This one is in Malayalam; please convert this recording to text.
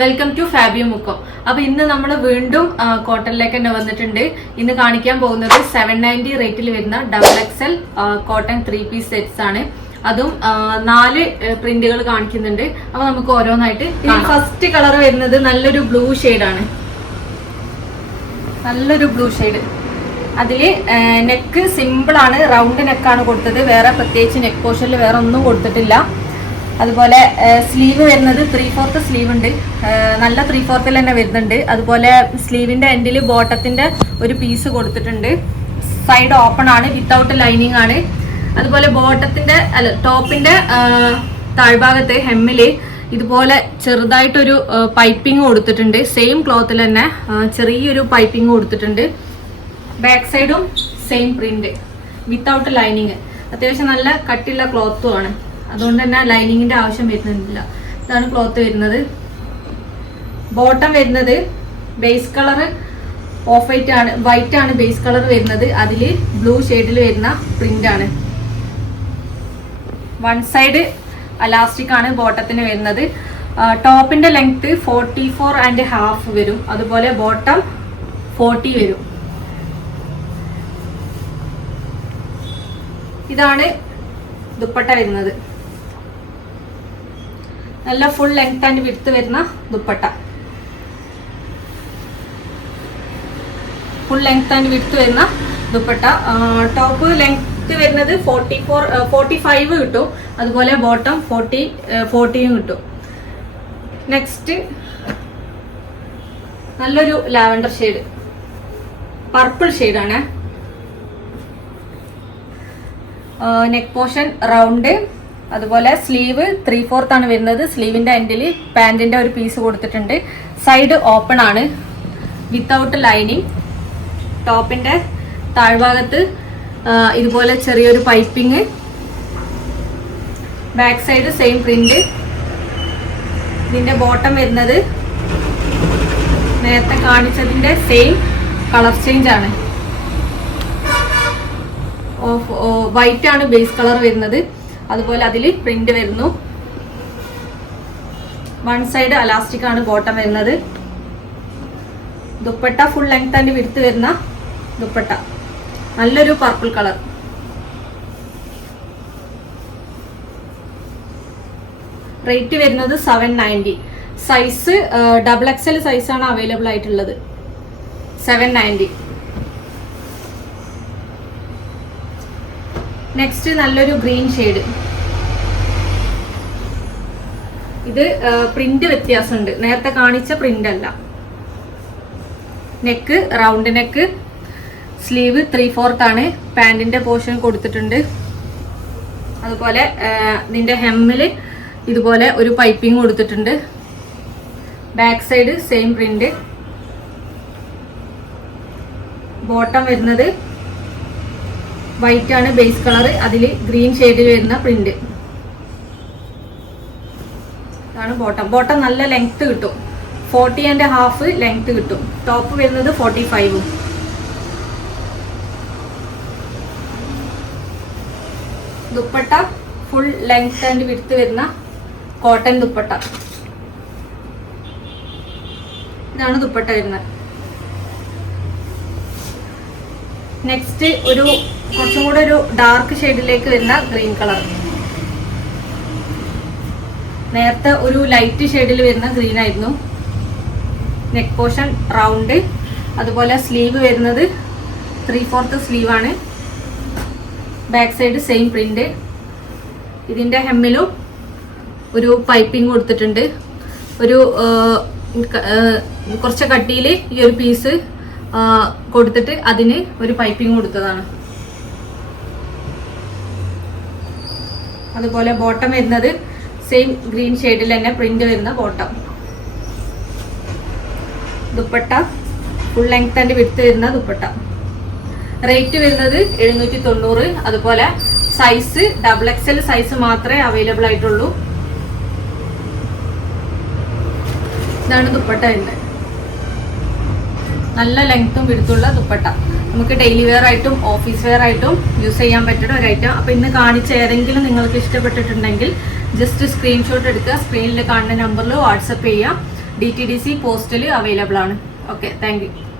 Welcome to Fabio Mukkam. അപ്പൊ ഇന്ന് നമ്മൾ വീണ്ടും കോട്ടണിലേക്ക് തന്നെ വന്നിട്ടുണ്ട്. ഇന്ന് കാണിക്കാൻ പോകുന്നത് 790 റേറ്റിൽ വരുന്ന XXL കോട്ടൺ 3 പീസ് സെറ്റ്സ് ആണ്. അതും 4 പ്രിന്റുകൾ കാണിക്കുന്നുണ്ട്. അപ്പൊ നമുക്ക് ഓരോന്നായിട്ട് ഫസ്റ്റ് കളർ വരുന്നത് നല്ലൊരു ബ്ലൂ ഷെയ്ഡാണ്. നല്ലൊരു ബ്ലൂ ഷെയ്ഡ്. അതില് നെക്ക് സിമ്പിൾ ആണ്, റൗണ്ട് നെക്കാണ് കൊടുത്തത്. വേറെ പ്രത്യേകിച്ച് നെക്ക് പോർഷനിൽ വേറെ ഒന്നും കൊടുത്തിട്ടില്ല. അതുപോലെ സ്ലീവ് വരുന്നത് 3/4 സ്ലീവ് ഉണ്ട്. നല്ല 3/4 തന്നെ വരുന്നുണ്ട്. അതുപോലെ സ്ലീവിന്റെ എൻഡിൽ ബോട്ടത്തിന്റെ ഒരു പീസ് കൊടുത്തിട്ടുണ്ട്. സൈഡ് ഓപ്പൺ ആണ്, വിത്തൗട്ട് ലൈനിങ് ആണ്. അതുപോലെ ബോട്ടത്തിന്റെ ടോപ്പിന്റെ താഴ്ഭാഗത്ത് ഹെമ്മില് ഇതുപോലെ ചെറുതായിട്ടൊരു പൈപ്പിംഗ് കൊടുത്തിട്ടുണ്ട്. സെയിം ക്ലോത്തിൽ തന്നെ ചെറിയൊരു പൈപ്പിംഗ് കൊടുത്തിട്ടുണ്ട്. ബാക്ക് സൈഡും സെയിം പ്രിന്റ് വിത്തൗട്ട് ലൈനിങ്. അത്യാവശ്യം നല്ല കട്ടിയുള്ള ക്ലോത്തും ആണ്, അതുകൊണ്ട് തന്നെ ലൈനിങ്ങിന്റെ ആവശ്യം വരുന്നില്ല. ഇതാണ് ക്ലോത്ത് വരുന്നത്. ബോട്ടം വരുന്നത് ബേസ് കളർ ഓഫ് വൈറ്റ് ആണ്, വൈറ്റ് ആണ് ബേസ് കളർ വരുന്നത്. അതിൽ ബ്ലൂ ഷെയ്ഡിൽ വരുന്ന പ്രിന്റ് ആണ്. വൺ സൈഡ് അലാസ്റ്റിക് ആണ് ബോട്ടത്തിന് വരുന്നത്. ടോപ്പിന്റെ ലെങ്ത് 44.5 വരും. അതുപോലെ ബോട്ടം 40 വരും. ഇതാണ് ദുപ്പട്ട വരുന്നത്. നല്ല ഫുൾ ലെങ്ത് ആൻഡ് വിഡ്ത്ത് വരുന്ന dupatta. Full length and width വരുന്ന ദുപ്പട്ട. ടോപ്പ് ലെങ്ത് വരുന്നത് 45 കിട്ടും. അതുപോലെ ബോട്ടം 40 കിട്ടും. നെക്സ്റ്റ് നല്ലൊരു ലാവൻഡർ ഷെയ്ഡ്, പർപ്പിൾ ഷെയ്ഡാണ്. Neck portion round. അതുപോലെ സ്ലീവ് 3/4 ആണ് വരുന്നത്. സ്ലീവിന്റെ എൻഡിൽ പാന്റിന്റെ ഒരു പീസ് കൊടുത്തിട്ടുണ്ട്. സൈഡ് ഓപ്പൺ ആണ്, വിത്തൗട്ട് ലൈനിങ്. ടോപ്പിന്റെ താഴ്ഭാഗത്ത് ഇതുപോലെ ചെറിയൊരു piping. Back side same print. ഇതിന്റെ ബോട്ടം വരുന്നത് നേരത്തെ കാണിച്ചതിന്റെ സെയിം കളർ ചേഞ്ച് ആണ്. വൈറ്റ് ആണ് ബേസ് കളർ വരുന്നത്. അതുപോലെ അതിൽ പ്രിന്റ് വരുന്നു. വൺ സൈഡ് അലാസ്റ്റിക് ആണ് ബോട്ടം വരുന്നത്. Dupatta full length and width വരുന്ന ദുപ്പട്ട. നല്ലൊരു പർപ്പിൾ കളർ. റേറ്റ് വരുന്നത് 790. സൈസ് XXL സൈസാണ് അവൈലബിൾ ആയിട്ടുള്ളത്. 790. നെക്സ്റ്റ് നല്ലൊരു ഗ്രീൻ ഷെയ്ഡ്. ഇത് പ്രിന്റ് വ്യത്യാസമുണ്ട്, നേരത്തെ കാണിച്ച പ്രിന്റ് അല്ല. Neck round neck. സ്ലീവ് 3/4 ആണ്. പാന്റിന്റെ പോർഷൻ കൊടുത്തിട്ടുണ്ട്. അതുപോലെ ഇതിന്റെ ഹെമ്മില് ഇതുപോലെ ഒരു പൈപ്പിംഗ് കൊടുത്തിട്ടുണ്ട്. Back side same print. Bottom വരുന്നത് വൈറ്റ് ആണ് ബേസ് കളർ. അതിൽ ഗ്രീൻ ഷെയ്ഡിൽ വരുന്ന പ്രിന്റ്. ഇതാണ് ബോട്ടം. ബോട്ടം നല്ല ലെങ്ത് കിട്ടും, 40.5 ലെങ്ത് കിട്ടും. ടോപ്പ് വരുന്നത് 45. Dupatta full length and width വരുന്ന കോട്ടൺ ദുപ്പട്ട. ഇതാണ് ദുപ്പട്ട വരുന്നത്. നെക്സ്റ്റ് ഒരു കുറച്ചും കൂടെ ഒരു ഡാർക്ക് ഷെയ്ഡിലേക്ക് വരുന്ന ഗ്രീൻ കളർ. നേരത്തെ ഒരു ലൈറ്റ് ഷെയ്ഡിൽ വരുന്ന ഗ്രീൻ ആയിരുന്നു. Neck portion round. അതുപോലെ സ്ലീവ് വരുന്നത് 3/4 സ്ലീവ് ആണ്. Back side same print. ഇതിന്റെ ഹെമ്മിലും ഒരു പൈപ്പിംഗ് കൊടുത്തിട്ടുണ്ട്. ഒരു കുറച്ച് കട്ടിയിൽ ഈ ഒരു പീസ് കൊടുത്തിട്ട് അതിന് ഒരു പൈപ്പിംഗ് കൊടുത്തതാണ്. അതുപോലെ ബോട്ടം വരുന്നത് സെയിം ഗ്രീൻ ഷെയ്ഡിൽ തന്നെ പ്രിന്റ് വരുന്ന bottom. Dupatta full length and width വരുന്ന ദുപ്പട്ട. റേറ്റ് വരുന്നത് 790. അതുപോലെ സൈസ് XXL സൈസ് മാത്രമേ അവൈലബിൾ ആയിട്ടുള്ളൂ. ഇതാണ് ദുപ്പട്ട വരുന്നത്. നല്ല ലെങ്ത്തും വിടുത്തുള്ള ദുപ്പട്ട. നമുക്ക് ഡെയിലി വെയർ ആയിട്ടും ഓഫീസ് വെയർ ആയിട്ടും യൂസ് ചെയ്യാൻ പറ്റുന്ന ഒരു ഐറ്റം. അപ്പോൾ ഇന്ന് കാണിച്ച ഏതെങ്കിലും നിങ്ങൾക്ക് ഇഷ്ടപ്പെട്ടിട്ടുണ്ടെങ്കിൽ ജസ്റ്റ് സ്ക്രീൻഷോട്ട് എടുക്കുക, സ്ക്രീനിൽ കാണുന്ന നമ്പറിൽ വാട്സപ്പ് ചെയ്യുക. DTDC പോസ്റ്റൽ അവൈലബിൾ ആണ്. Okay, thank you.